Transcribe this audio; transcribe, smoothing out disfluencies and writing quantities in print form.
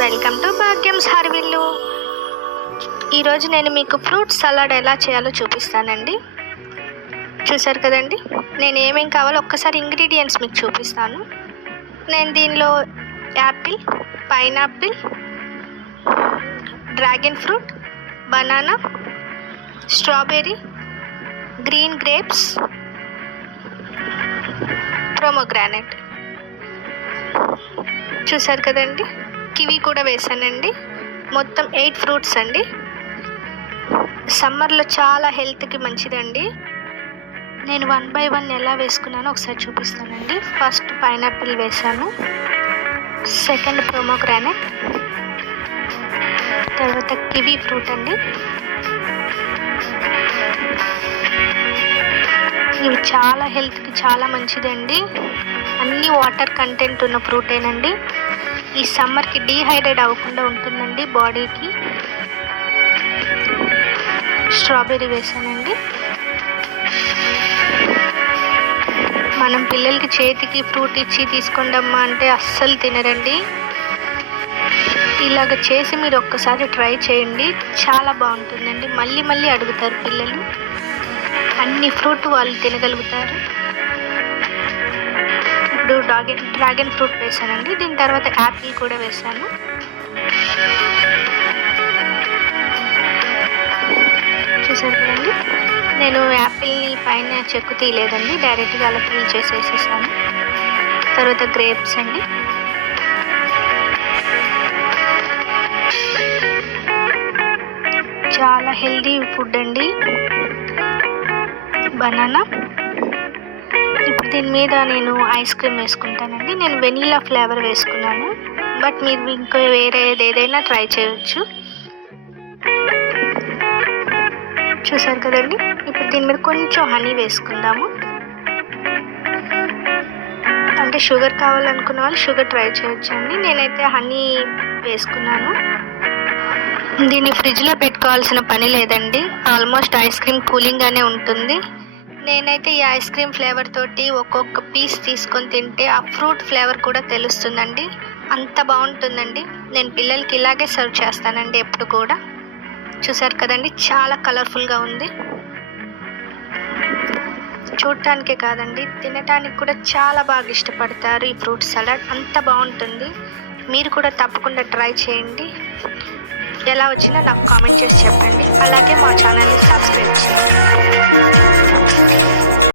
Welcome to భాగ్యంస్ హర్విల్లు. ఈరోజు నేను మీకు ఫ్రూట్ సలాడ్ ఎలా చేయాలో చూపిస్తానండి. చూసారు కదండి, నేను ఏమేం కావాలో ఒక్కసారి ఇంగ్రీడియంట్స్ మీకు చూపిస్తాను. నేను దీనిలో Apple, pineapple, dragon fruit, banana, strawberry, green grapes, pomegranate, చూసారు కదండి, కివి కూడా వేసానండి. మొత్తం 8 ఫ్రూట్స్ అండి. సమ్మర్లో చాలా హెల్త్కి మంచిదండి. నేను 1 by 1 ఎలా వేసుకున్నానో ఒకసారి చూపిస్తానండి. ఫస్ట్ పైనాపిల్ వేసాను, సెకండ్ ప్రోమోగ్రానైట్, తర్వాత కివి ఫ్రూట్ అండి. ఇవి చాలా హెల్త్కి చాలా మంచిదండి. అన్ని వాటర్ కంటెంట్ ఉన్న ఫ్రూటేనండి. ఈ సమ్మర్కి డీహైడ్రేట్ అవ్వకుండా ఉంటుందండి బాడీకి. స్ట్రాబెర్రీ వేసానండి. మనం పిల్లలకి చేతికి ఫ్రూట్ ఇచ్చి తీసుకోండమ్మా అంటే అస్సలు తినరండి. ఇలాగ చేసి మీరు ఒక్కసారి ట్రై చేయండి, చాలా బాగుంటుందండి. మళ్ళీ మళ్ళీ అడుగుతారు పిల్లలు. అన్ని ఫ్రూట్ వాళ్ళు తినగలుగుతారు. ఇప్పుడు డ్రాగన్ ఫ్రూట్ వేసానండి. దీని తర్వాత యాపిల్ కూడా వేసాను. చూసారు కదండి, నేను యాపిల్ని పైన చెక్కు తీయలేదండి, డైరెక్ట్గా అలా పీల్ చేసేసేసాను. తర్వాత గ్రేప్స్ అండి. చాలా హెల్దీ ఫుడ్ అండి. బనానా. ఇప్పుడు దీని మీద నేను ఐస్ క్రీమ్ వేసుకుంటానండి. నేను వెనీలా ఫ్లేవర్ వేసుకున్నాను, బట్ మీరు ఇంకో వేరే ఏదైనా ట్రై చేయొచ్చు. చూసారు కదండి, ఇప్పుడు దీని మీద కొంచెం హనీ వేసుకుందాము. అంటే షుగర్ కావాలనుకున్న వాళ్ళు షుగర్ ట్రై చేయొచ్చు అండి. నేనైతే హనీ వేసుకున్నాను. దీన్ని ఫ్రిడ్జ్లో పెట్టుకోవాల్సిన పని లేదండి. ఆల్మోస్ట్ ఐస్ క్రీమ్ కూలింగ్గానే ఉంటుంది. నేనైతే ఈ ఐస్ క్రీమ్ ఫ్లేవర్ తోటి ఒక్కొక్క పీస్ తీసుకొని తింటే ఆ ఫ్రూట్ ఫ్లేవర్ కూడా తెలుస్తుందండి. అంత బాగుంటుందండి. నేను పిల్లలకి ఇలాగే సర్వ్ చేస్తానండి ఎప్పుడు కూడా. చూసారు కదండి, చాలా కలర్ఫుల్గా ఉంది. చూడటానికే కాదండి, తినటానికి కూడా చాలా బాగా ఇష్టపడతారు ఈ ఫ్రూట్ సలాడ్. అంత బాగుంటుంది. మీరు కూడా తప్పకుండా ట్రై చేయండి. ఎలా వచ్చినా నాకు కామెంట్ చేసి చెప్పండి. అలాగే మా ఛానల్ని సబ్స్క్రైబ్ చేయండి.